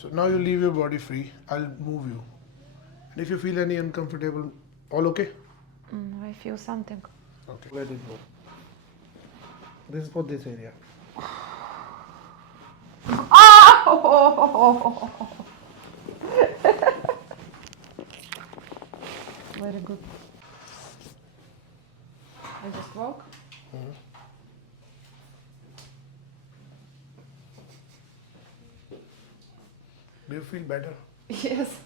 So now you leave your body free. I'll move you. And if you feel any uncomfortable, all okay? I feel something. Okay. Let it go. This is for this area. Very good. I just walk. Do you feel better? Yes.